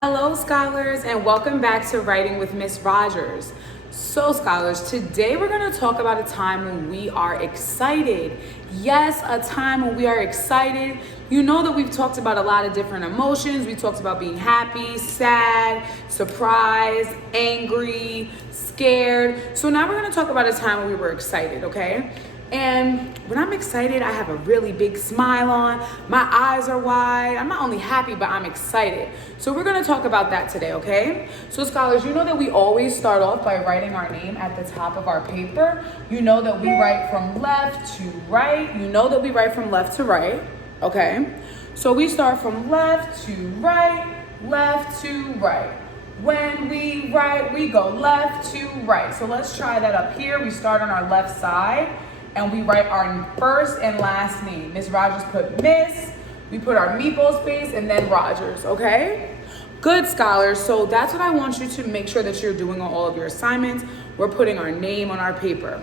Hello, scholars, and welcome back to Writing with Miss Rogers. So, scholars, today we're going to talk about a time when we are excited. Yes, a time when we are excited. You know that we've talked about a lot of different emotions. We talked about being happy, sad, surprised, angry, scared. So now we're going to talk about a time when we were excited, okay? And when I'm excited, I have a really big smile on. My eyes are wide. I'm not only happy, but I'm excited. So we're going to talk about that today, okay? So scholars, you know that we always start off by writing our name at the top of our paper. You know that we write from left to right. You know that we write from left to right, okay? So we start from left to right, left to right. When we write, we go left to right. So let's try that up here. We start on our left side. And we write our first and last name. Miss Rogers put Miss, we put our meatball space, and then Rogers, okay? Good, scholars. So that's what I want you to make sure that you're doing on all of your assignments. We're putting our name on our paper.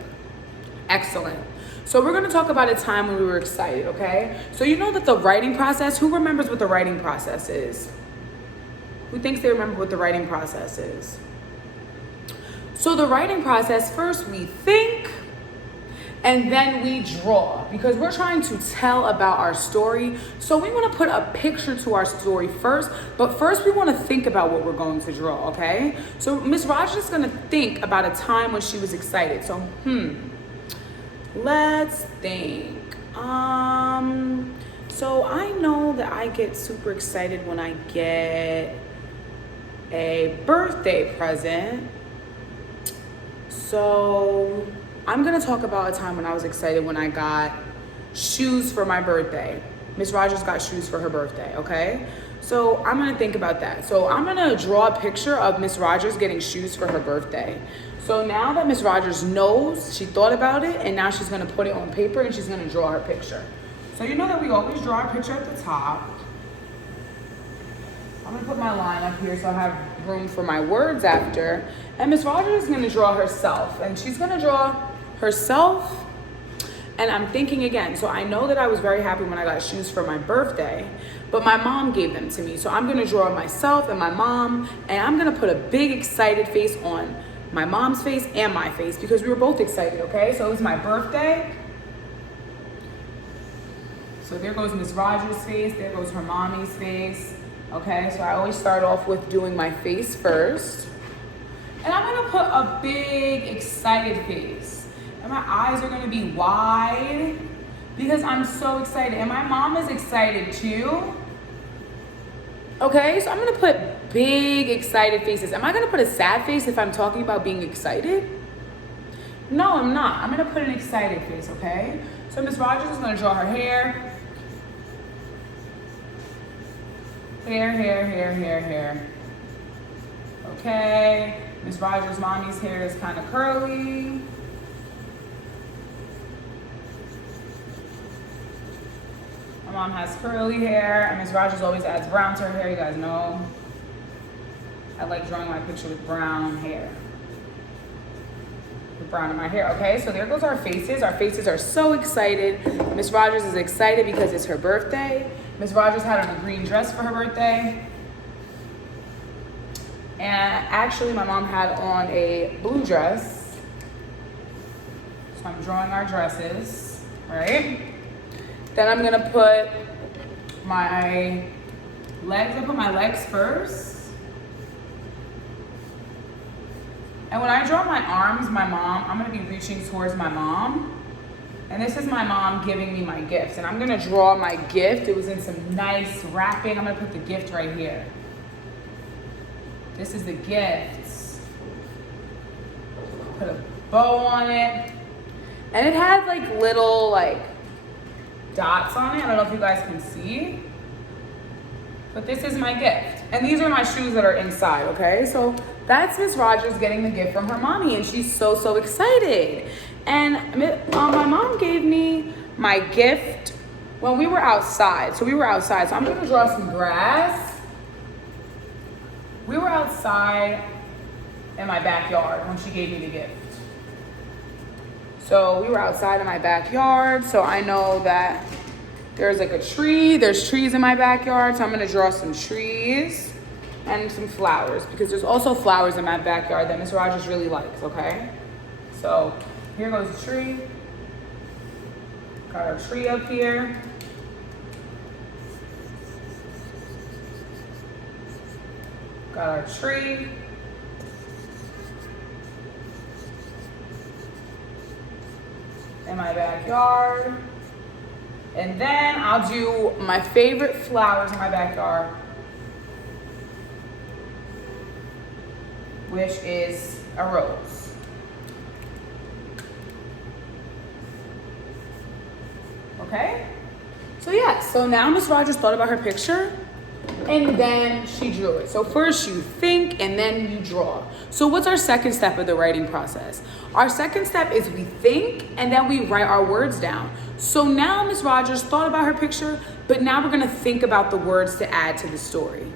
Excellent. So we're gonna talk about a time when we were excited, okay? So you know that the writing process, who remembers what the writing process is? Who thinks they remember what the writing process is? So the writing process, first we think, and then we draw, because we're trying to tell about our story. So we want to put a picture to our story first, but first we want to think about what we're going to draw, okay? So Miss Rogers is going to think about a time when she was excited. So, let's think. So I know that I get super excited when I get a birthday present. So I'm gonna talk about a time when I was excited when I got shoes for my birthday. Miss Rogers got shoes for her birthday, okay? So I'm gonna think about that. So I'm gonna draw a picture of Miss Rogers getting shoes for her birthday. So now that Miss Rogers knows, she thought about it, and now she's gonna put it on paper and she's gonna draw her picture. So you know that we always draw our picture at the top. I'm gonna put my line up here so I have room for my words after. And Miss Rogers is gonna draw herself, and she's gonna draw herself. And I'm thinking again, so I know that I was very happy when I got shoes for my birthday, but my mom gave them to me. So I'm gonna draw myself and my mom, and I'm gonna put a big excited face on my mom's face and my face because we were both excited, okay? So it was my birthday. So there goes Miss Rogers' face, there goes her mommy's face, okay? So I always start off with doing my face first. And I'm gonna put a big excited face. And my eyes are gonna be wide because I'm so excited. And my mom is excited too. Okay, so I'm gonna put big excited faces. Am I gonna put a sad face if I'm talking about being excited? No, I'm not. I'm gonna put an excited face, okay? So Miss Rogers is gonna draw her hair. Hair. Okay. Miss Rogers' mommy's hair is kind of curly. My mom has curly hair, and Miss Rogers always adds brown to her hair. You guys know I like drawing my picture with brown hair. With brown in my hair. Okay, so there goes our faces. Our faces are so excited. Miss Rogers is excited because it's her birthday. Miss Rogers had on a green dress for her birthday. And actually, my mom had on a blue dress. So I'm drawing our dresses, right? Then I'm gonna put my legs, I'll put my legs first. And when I draw my arms, I'm gonna be reaching towards my mom. And this is my mom giving me my gift. And I'm gonna draw my gift. It was in some nice wrapping. I'm gonna put the gift right here. This is the gift. Put a bow on it. And it had like little like dots on it. I don't know if you guys can see. But this is my gift. And these are my shoes that are inside, okay? So that's Miss Rogers getting the gift from her mommy, and she's so excited. And my mom gave me my gift when we were outside. So we were outside. So I'm gonna draw some grass. We were outside in my backyard when she gave me the gift. So we were outside in my backyard. So I know that there's like a tree. There's trees in my backyard. So I'm gonna draw some trees. and some flowers, because there's also flowers in my backyard that Miss Rogers really likes, okay? So here goes the tree. Got our tree up here. Got our tree. In my backyard. And then I'll do my favorite flowers in my backyard, which is a rose. Okay? So yeah, so now Miss Rogers thought about her picture and then she drew it. So first you think and then you draw. So what's our second step of the writing process? Our second step is we think and then we write our words down. So now Miss Rogers thought about her picture, but now we're gonna think about the words to add to the story.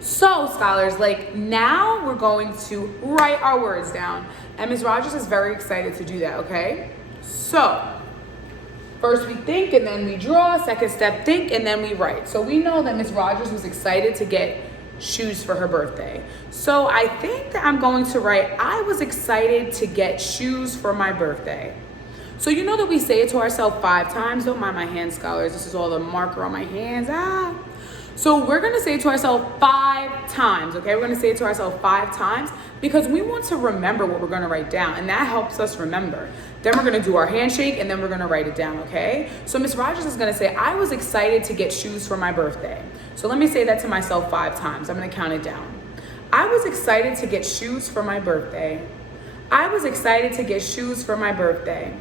So scholars, like now we're going to write our words down. And Miss Rogers is very excited to do that, okay? So first we think and then we draw. Second step, think and then we write. So we know that Miss Rogers was excited to get shoes for her birthday. So I think that I'm going to write, I was excited to get shoes for my birthday. So you know that we say it to ourselves 5 times. Don't mind my hands, scholars. This is all the marker on my hands. So we're gonna say it to ourselves 5 times, okay? We're gonna say it to ourselves 5 times because we want to remember what we're gonna write down, and that helps us remember. Then we're gonna do our handshake and then we're gonna write it down, okay? So Miss Rogers is gonna say, I was excited to get shoes for my birthday. So let me say that to myself 5 times. I'm gonna count it down. I was excited to get shoes for my birthday. I was excited to get shoes for my birthday.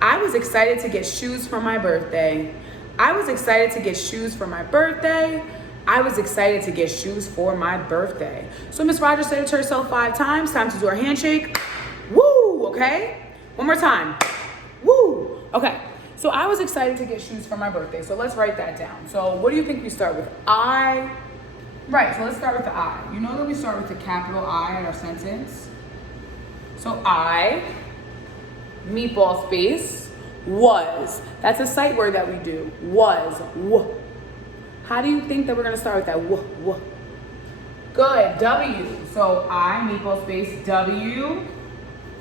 I was excited to get shoes for my birthday. I was excited to get shoes for my birthday. I was excited to get shoes for my birthday. So Miss Rogers said it to herself 5 times. Time to do our handshake. Woo, okay? One more time. Woo. Okay, so I was excited to get shoes for my birthday. So let's write that down. So what do you think we start with? I. Right, so let's start with the I. You know that we start with the capital I in our sentence. So I, meatball space, was. That's a sight word that we do. Was. W. How do you think that we're gonna start with that? W. W. Good. W. So I, meatball space, W,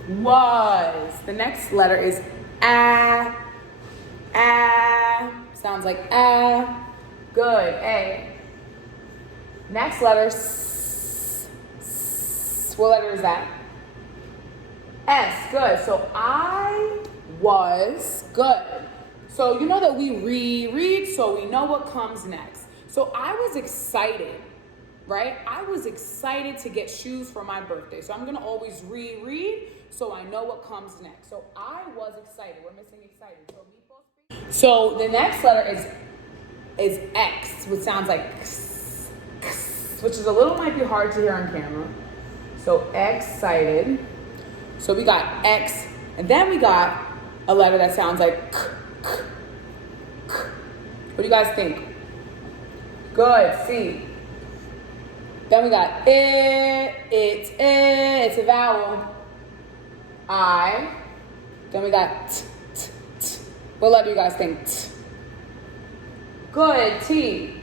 was. The next letter is A. A. Sounds like A. Good. A. Next letter, S. S. What letter is that? S. Good. So I was. Good. So you know that we reread, so we know what comes next. So I was excited, right? I was excited to get shoes for my birthday. So I'm gonna always reread so I know what comes next. So I was excited. We're missing excited. So the next letter is X, which sounds like X, X, which is a little might be hard to hear on camera. So excited. So we got X, and then we got a letter that sounds like K, K, K. What do you guys think? Good, C. Then we got it's a vowel. I. Then we got T, T, T. What letter do you guys think? T. Good, T.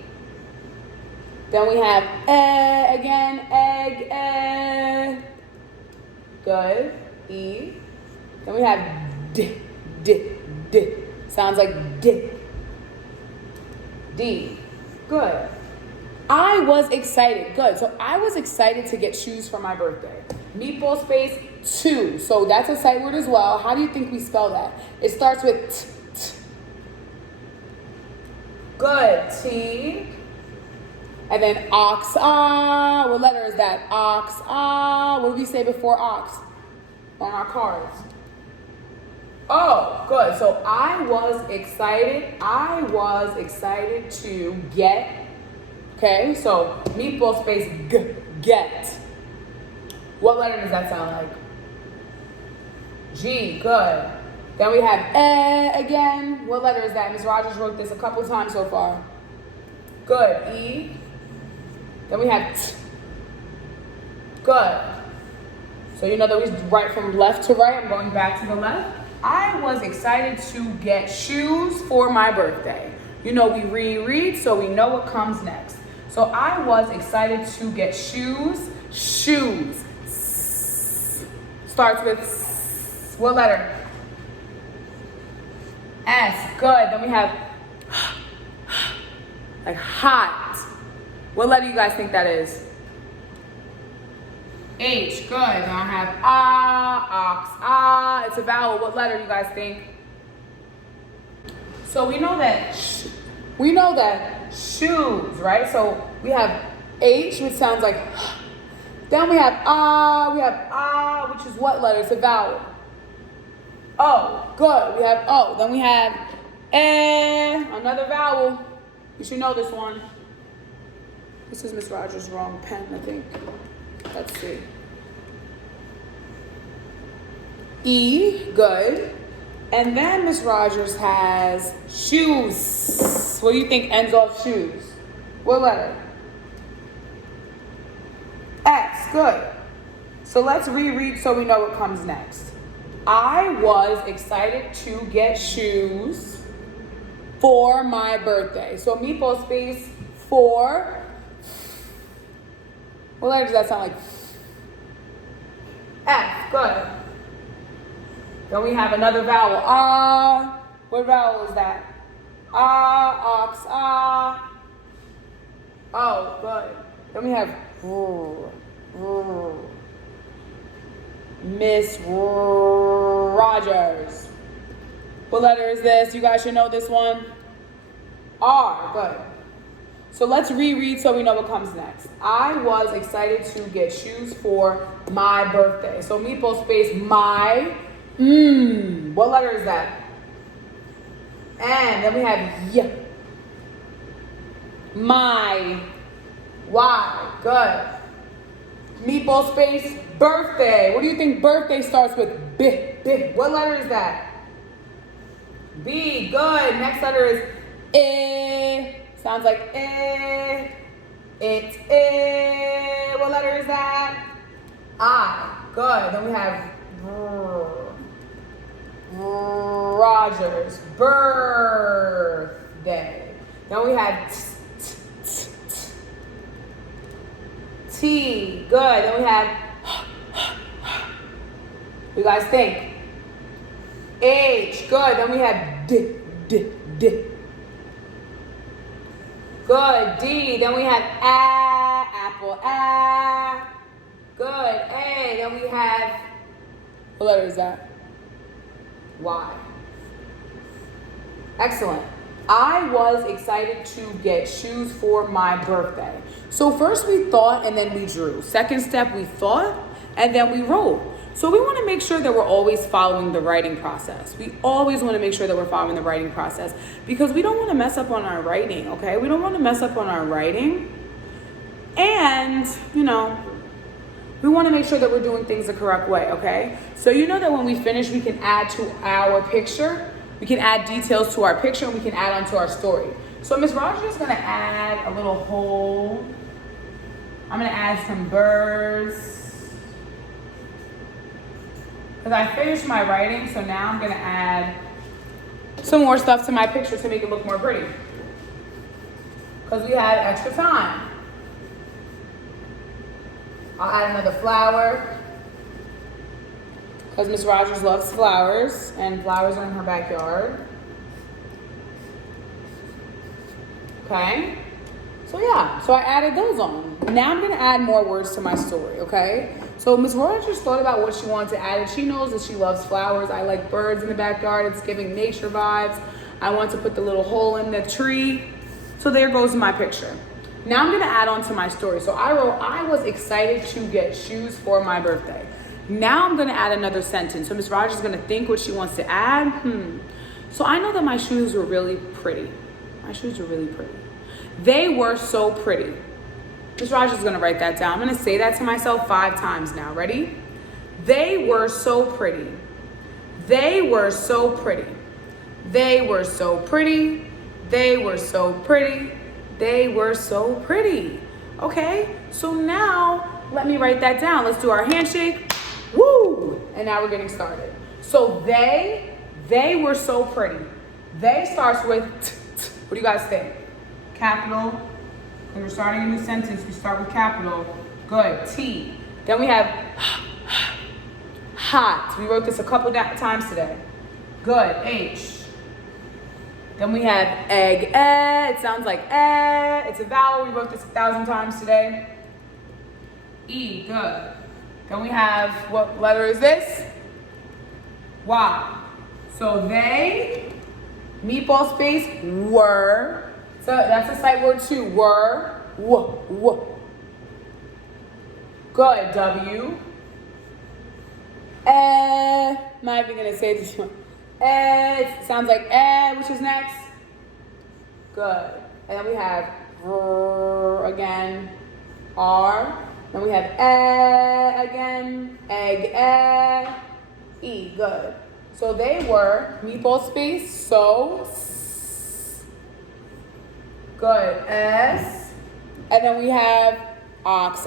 Then we have again, egg, Good, E. Then we have D, D, D. Sounds like D. D. Good. I was excited. Good. So I was excited to get shoes for my birthday. Meatball space 2. So that's a sight word as well. How do you think we spell that? It starts with T, T. Good. T. And then ox, ah. What letter is that? Ox, ah. What did we say before ox on our cards? Oh, good. So I was excited. I was excited to get. Okay, so meatball space g, get. What letter does that sound like? G, good. Then we have again. What letter is that? Ms. Rogers wrote this a couple times so far. Good, E. Then we have T. Good. So you know that we write from left to right. I'm going back to the left. I was excited to get shoes for my birthday. You know we reread, so we know what comes next. So I was excited to get shoes. Shoes. Starts with S. What letter? S. Good. Then we have like hot. What letter you guys think that is? H. Good. Then I have ox. It's a vowel. What letter you guys think? So we know that shoes, right? So we have H, which sounds like. Then we have which is what letter? It's a vowel. O. Good. We have O. Then we have another vowel. You should know this one. This is Miss Rogers' wrong pen, I think. Let's see. E. Good. And then Miss Rogers has shoes. What do you think ends off shoes? What letter? X. Good. So let's reread so we know what comes next. I was excited to get shoes for my birthday. So meatball space for. What letter does that sound like? F. Good. Then we have another vowel. What vowel is that? Ox. Oh, good. Then we have Miss Rogers. What letter is this? You guys should know this one. R. Good. So let's reread so we know what comes next. I was excited to get shoes for my birthday. So meatball space my. What letter is that? And then we have Y. My. Y. Good. Meatball space birthday. What do you think birthday starts with? B. B. What letter is that? B. Good. Next letter is I. Sounds like I. It's I. What letter is that? I. Good. Then we have Rogers. Birthday. Then we have T. Good. Then we have. You guys think? H. Good. Then we have D. Good. D. Then we have apple. Good. A. Then we have. What letter is that? Y. Excellent. I was excited to get shoes for my birthday. So first we thought and then we drew. Second step, we thought and then we wrote. So we want to make sure that we're always following the writing process. We always want to make sure that we're following the writing process because we don't want to mess up on our writing, okay? We don't want to mess up on our writing. And, we want to make sure that we're doing things the correct way, okay? So you know that when we finish, we can add to our picture. We can add details to our picture and we can add onto our story. So Miss Rogers is going to add a little hole. I'm going to add some birds. Because I finished my writing, so now I'm going to add some more stuff to my picture to make it look more pretty. Because we had extra time. I'll add another flower. Because Miss Rogers loves flowers, and flowers are in her backyard. Okay? So yeah, so I added those on. Now I'm gonna add more words to my story, okay? So Miss Rogers thought about what she wanted to add, and she knows that she loves flowers. I like birds in the backyard. It's giving nature vibes. I want to put the little hole in the tree. So there goes my picture. Now I'm gonna add on to my story. So I wrote, I was excited to get shoes for my birthday. Now I'm gonna add another sentence. So Miss Rogers is gonna think what she wants to add. So I know that my shoes were really pretty. My shoes were really pretty. They were so pretty. Miss Rogers is gonna write that down. I'm gonna say that to myself 5 times now. Ready? They were so pretty. They were so pretty. They were so pretty. They were so pretty. They were so pretty. Okay, so now let me write that down. Let's do our handshake. Woo! And now we're getting started. So they were so pretty. They starts with what do you guys think? Capital When we're starting a new sentence, we start with capital. Good. T. Then we have hot. We wrote this a couple times today. Good. H. Then we have egg. It sounds like It's a vowel. We wrote this 1,000 times today. E. Good. Then we have, what letter is this? Y. So they, meatball space, were. So that's a sight word too. Were. W. Good. W. Not even gonna say this one. It sounds like which is next? Good. And then we have again, R. Then we have again, egg, E. Good. So they were meatball space, so good. S. And then we have ox,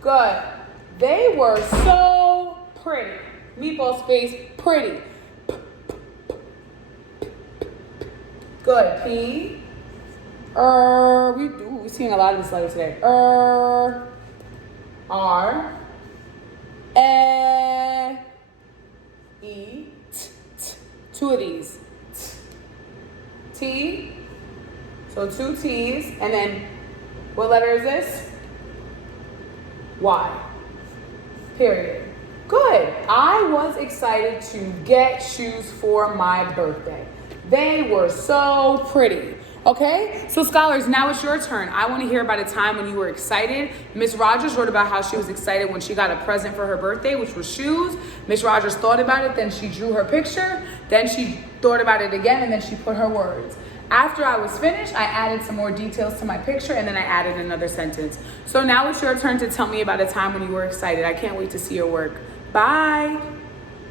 Good. They were so pretty. Meatball space, pretty. Good. P. We're seeing a lot of this letter today. R. E. Two of these. T. So 2 T's. And then what letter is this? Y. Period. Good. I was excited to get shoes for my birthday. They were so pretty. Okay, so scholars, now it's your turn. I want to hear about a time when you were excited. Miss Rogers wrote about how she was excited when she got a present for her birthday, which was shoes. Miss Rogers thought about it, then she drew her picture, then she thought about it again, and then she put her words. After I was finished, I added some more details to my picture, and then I added another sentence. So now it's your turn to tell me about a time when you were excited. I can't wait to see your work. Bye.